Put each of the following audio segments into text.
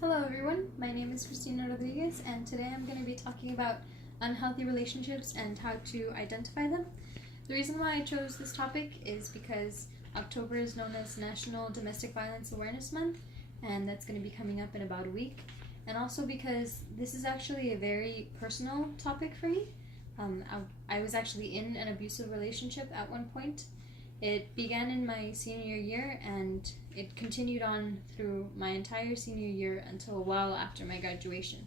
Hello everyone, my name is Christina Rodriguez and today I'm going to be talking about unhealthy relationships and how to identify them. The reason why I chose this topic is because October is known as National Domestic Violence Awareness Month, and that's going to be coming up in about a week, and also because this is actually a very personal topic for me. I was actually in an abusive relationship at one point. It began in my senior year and it continued on through my entire senior year until a while after my graduation.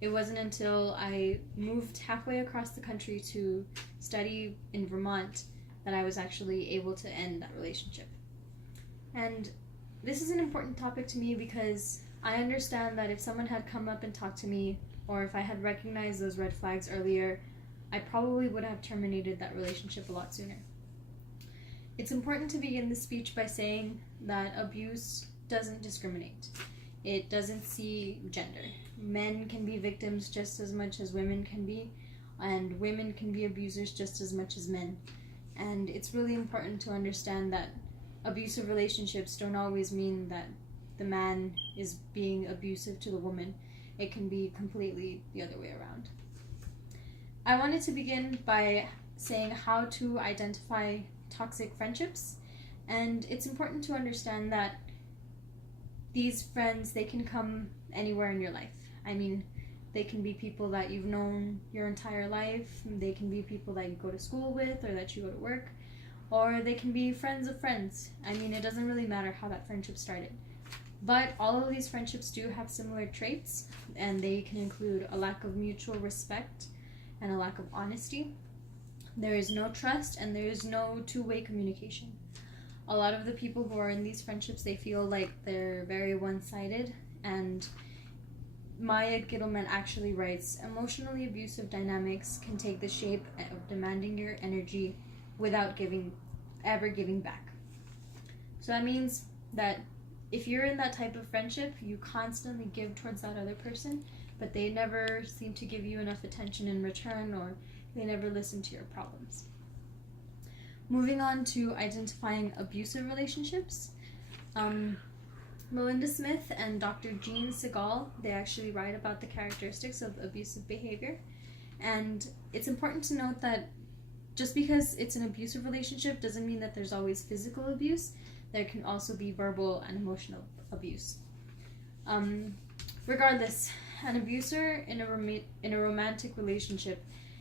It wasn't until I moved halfway across the country to study in Vermont that I was actually able to end that relationship. And this is an important topic to me because I understand that if someone had come up and talked to me, or if I had recognized those red flags earlier, I probably would have terminated that relationship a lot sooner. It's important to begin the speech by saying that abuse doesn't discriminate. It doesn't see gender. Men can be victims just as much as women can be, and women can be abusers just as much as men. And it's really important to understand that abusive relationships don't always mean that the man is being abusive to the woman. It can be completely the other way around. I wanted to begin by saying how to identify toxic friendships, and it's important to understand that these friends, they can come anywhere in your life. I mean, they can be people that you've known your entire life, they can be people that you go to school with or that you go to work, or they can be friends of friends. I mean, it doesn't really matter how that friendship started. But all of these friendships do have similar traits, and they can include a lack of mutual respect and a lack of honesty. There is no trust and there is no two-way communication. A lot of the people who are in these friendships, they feel like they're very one-sided, and Maya Gittleman actually writes, emotionally abusive dynamics can take the shape of demanding your energy without ever giving back. So that means that if you're in that type of friendship, you constantly give towards that other person, but they never seem to give you enough attention in return, or they never listen to your problems. Moving on to identifying abusive relationships. Melinda Smith and Dr. Jean Segal, they actually write about the characteristics of abusive behavior. And it's important to note that just because it's an abusive relationship doesn't mean that there's always physical abuse. There can also be verbal and emotional abuse. Regardless, an abuser in a romantic relationship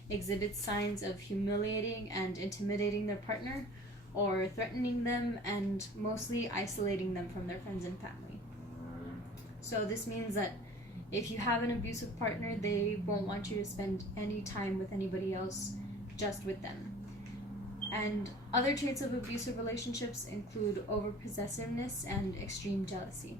exhibits signs of humiliating and intimidating their partner, or threatening them and mostly isolating them from their friends and family. So this means that if you have an abusive partner, they won't want you to spend any time with anybody else, just with them. And other traits of abusive relationships include overpossessiveness and extreme jealousy.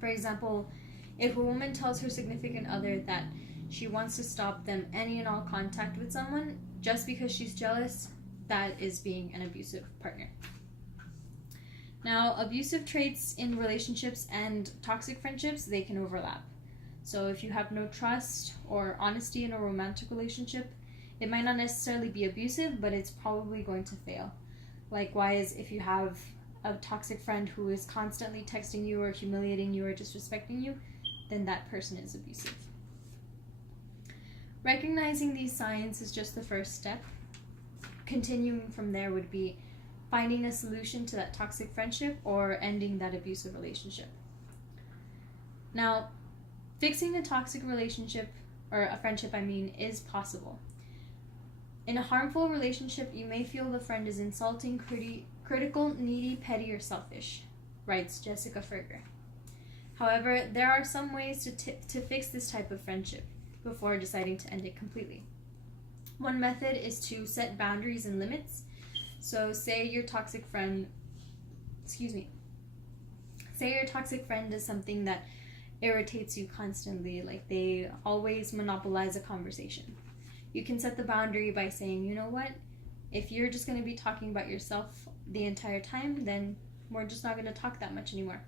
For example, if a woman tells her significant other that she wants to stop them any and all contact with someone just because she's jealous, that is being an abusive partner. Now, abusive traits in relationships and toxic friendships, they can overlap. So if you have no trust or honesty in a romantic relationship, it might not necessarily be abusive, but it's probably going to fail. Likewise, if you have a toxic friend who is constantly texting you or humiliating you or disrespecting you, then that person is abusive. Recognizing these signs is just the first step. Continuing from there would be finding a solution to that toxic friendship or ending that abusive relationship. Now, fixing a toxic relationship, or a friendship is possible. In a harmful relationship, you may feel the friend is insulting, critical, needy, petty, or selfish, writes Jessica Ferger. However, there are some ways to fix this type of friendship before deciding to end it completely. One method is to set boundaries and limits. So say your toxic friend does something that irritates you constantly, like they always monopolize a conversation. You can set the boundary by saying, you know what, if you're just going to be talking about yourself the entire time, then we're just not going to talk that much anymore.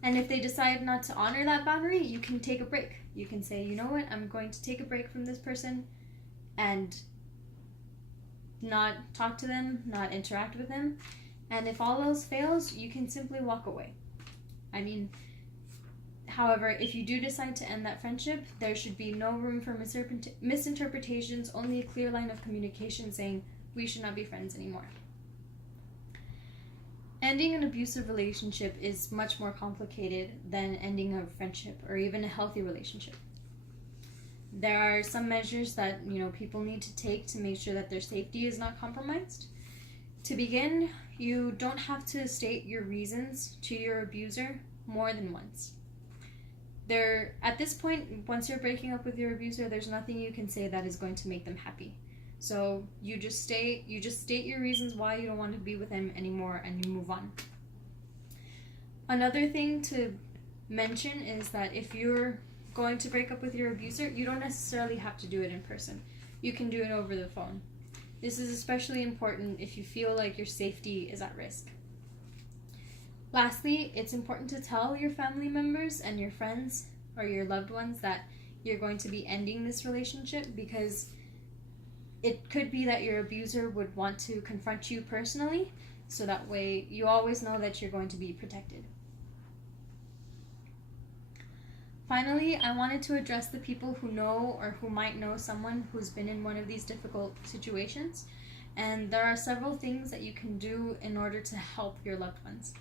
And if they decide not to honor that boundary, you can take a break. You can say, you know what, I'm going to take a break from this person and not talk to them, not interact with them. And if all else fails, you can simply walk away. I mean, However, if you do decide to end that friendship, there should be no room for misinterpretations, only a clear line of communication saying, we should not be friends anymore. Ending an abusive relationship is much more complicated than ending a friendship or even a healthy relationship. There are some measures that people need to take to make sure that their safety is not compromised. To begin, you don't have to state your reasons to your abuser more than once. At this point, once you're breaking up with your abuser, there's nothing you can say that is going to make them happy. So you just state your reasons why you don't want to be with him anymore, and you move on. Another thing to mention is that if you're going to break up with your abuser, you don't necessarily have to do it in person. You can do it over the phone. This is especially important if you feel like your safety is at risk. Lastly, it's important to tell your family members and your friends or your loved ones that you're going to be ending this relationship, because it could be that your abuser would want to confront you personally, so that way you always know that you're going to be protected. Finally, I wanted to address the people who know or who might know someone who's been in one of these difficult situations, and there are several things that you can do in order to help your loved ones.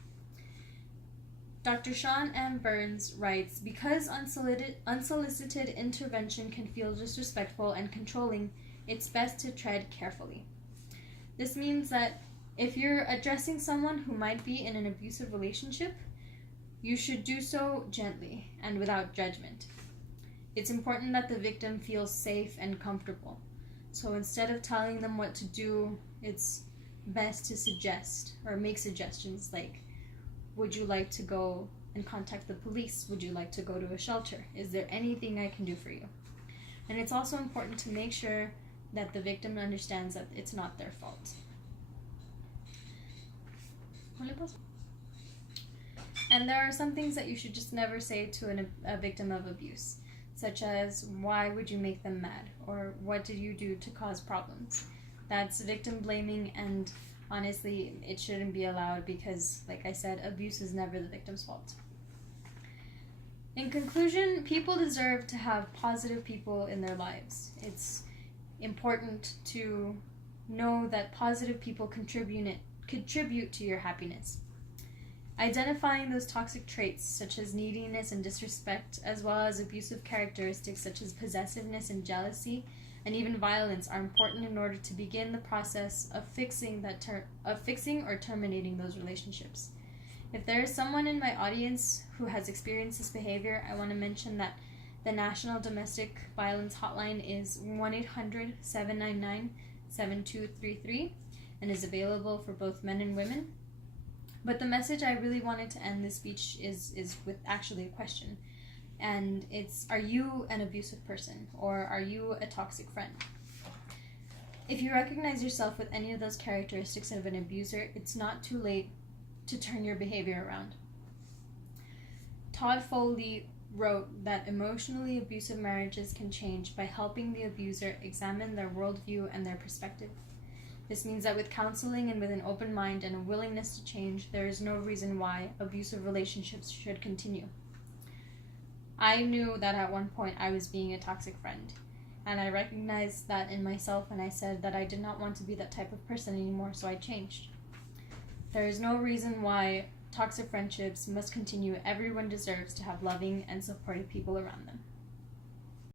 Dr. Sean M. Burns writes, because unsolicited intervention can feel disrespectful and controlling, it's best to tread carefully. This means that if you're addressing someone who might be in an abusive relationship, you should do so gently and without judgment. It's important that the victim feels safe and comfortable. So instead of telling them what to do, it's best to suggest or make suggestions like, would you like to go and contact the police? Would you like to go to a shelter? Is there anything I can do for you? And it's also important to make sure that the victim understands that it's not their fault. And there are some things that you should just never say to a victim of abuse, such as, why would you make them mad? Or what did you do to cause problems? That's victim blaming, and honestly, it shouldn't be allowed because, like I said, abuse is never the victim's fault. In conclusion, people deserve to have positive people in their lives. It's important to know that positive people contribute to your happiness. Identifying those toxic traits such as neediness and disrespect, as well as abusive characteristics such as possessiveness and jealousy, and even violence, are important in order to begin the process of fixing or terminating those relationships. If there is someone in my audience who has experienced this behavior, I want to mention that the National Domestic Violence Hotline is 1-800-799-7233 and is available for both men and women. But the message I really wanted to end this speech is with actually a question. And it's, are you an abusive person, or are you a toxic friend? If you recognize yourself with any of those characteristics of an abuser, it's not too late to turn your behavior around. Todd Foley wrote that emotionally abusive marriages can change by helping the abuser examine their worldview and their perspective. This means that with counseling and with an open mind and a willingness to change, there is no reason why abusive relationships should continue. I knew that at one point I was being a toxic friend, and I recognized that in myself, and I said that I did not want to be that type of person anymore, so I changed. There is no reason why toxic friendships must continue. Everyone deserves to have loving and supportive people around them.